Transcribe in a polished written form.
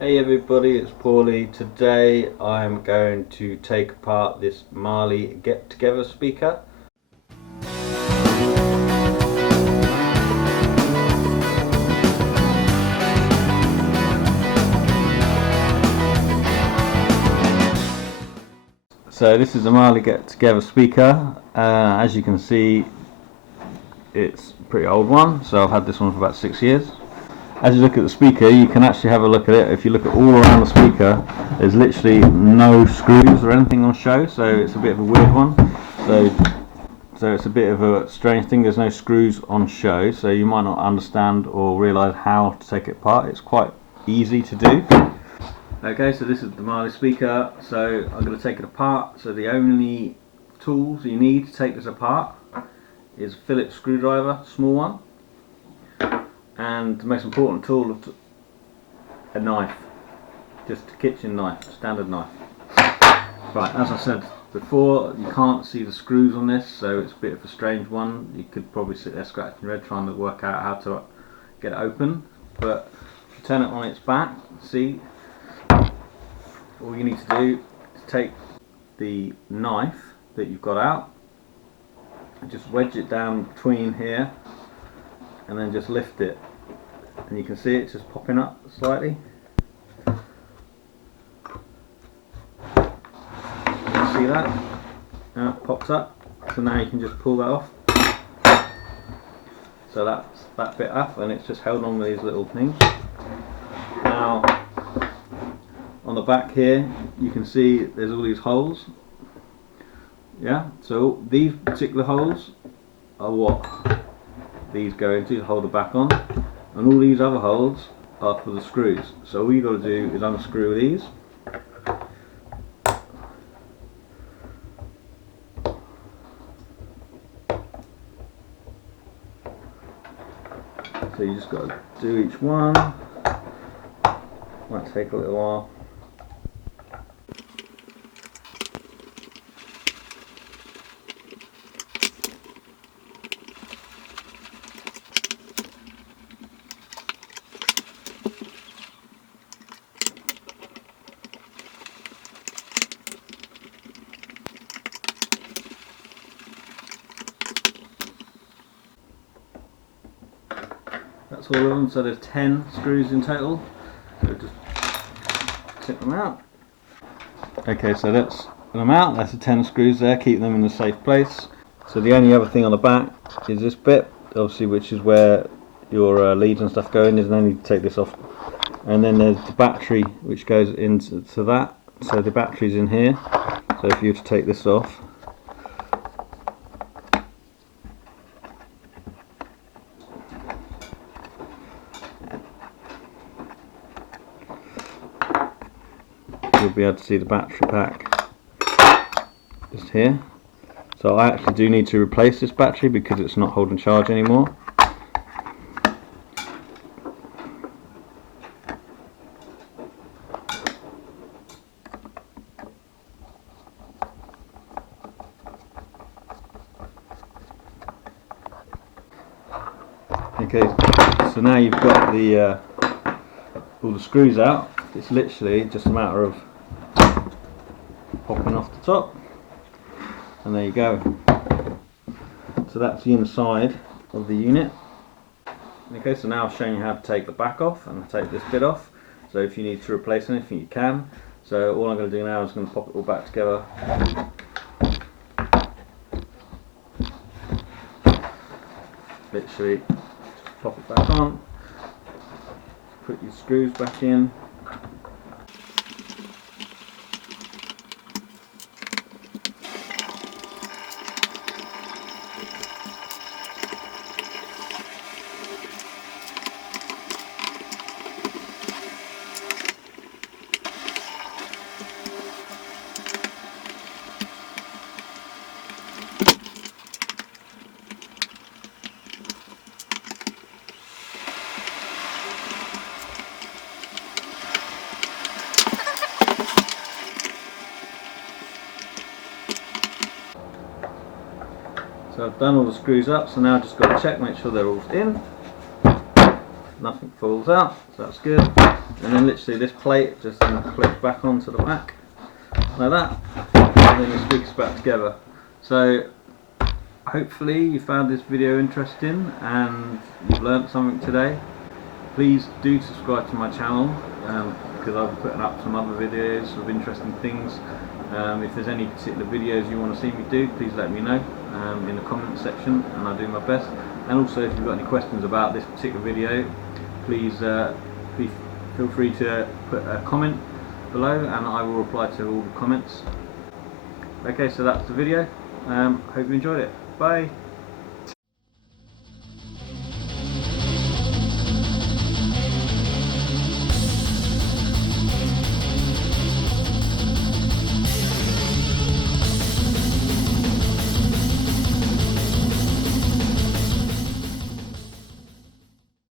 Hey everybody, it's Pauley. Today I'm going to take apart this Marley get together speaker. So this is a Marley get together speaker. As you can see, it's a pretty old one, so I've had this one for about 6 years. As you look at the speaker, you can actually have a look at it. If you look at all around the speaker, there's literally no screws or anything on show, so it's a bit of a weird one. So it's a bit of a strange thing. There's no screws on show, so you might not understand or realise how to take it apart. It's quite easy to do. Okay, so this is the Marley speaker. So I'm going to take it apart. So the only tools you need to take this apart is a Phillips screwdriver, small one. And the most important tool, a knife, just a kitchen knife, standard knife. Right, as I said before, you can't see the screws on this, so it's a bit of a strange one. You could probably sit there scratching your head trying to work out how to get it open. But if you turn it on its back, see, all you need to do is take the knife that you've got out and just wedge it down between here and then just lift it. And you can see it just popping up slightly. You see that? Now it pops up. So now you can just pull that off. So that's that bit up, and it's just held on with these little things. Now on the back here you can see there's all these holes. Yeah, so these particular holes are what these go into to hold the back on. And all these other holes are for the screws. So all you've got to do is unscrew these. So you just got to do each one. Might take a little while. That's all of them, so there's 10 screws in total. So just tip them out. Okay, so that's them out, that's the 10 screws there, keep them in a safe place. So the only other thing on the back is this bit, obviously, which is where your leads and stuff go in. There's no need to take this off. And then there's the battery which goes into that, so the battery's in here. So if you were to take this off, you'll be able to see the battery pack just here. So I actually do need to replace this battery because it's not holding charge anymore. Okay, so now you've got the all the screws out. It's literally just a matter of popping off the top, and there you go. So that's the inside of the unit. Okay, so now I've shown you how to take the back off and take this bit off. So if you need to replace anything, you can. So all I'm going to do now is going to pop it all back together. Literally just pop it back on, put your screws back in. So I've done all the screws up, so now I've just got to check, make sure they're all in. Nothing falls out, so that's good. and then literally this plate just clips back onto the back like that, and then the speaker's back together. So hopefully you found this video interesting and you've learnt something today. Please do subscribe to my channel, because I'll be putting up some other videos of interesting things. If there's any particular videos you want to see me do, please let me know in the comment section, and I'll do my best. And also, if you've got any questions about this particular video, please feel free to put a comment below and I will reply to all the comments. Okay, so that's the video. Hope you enjoyed it. Bye.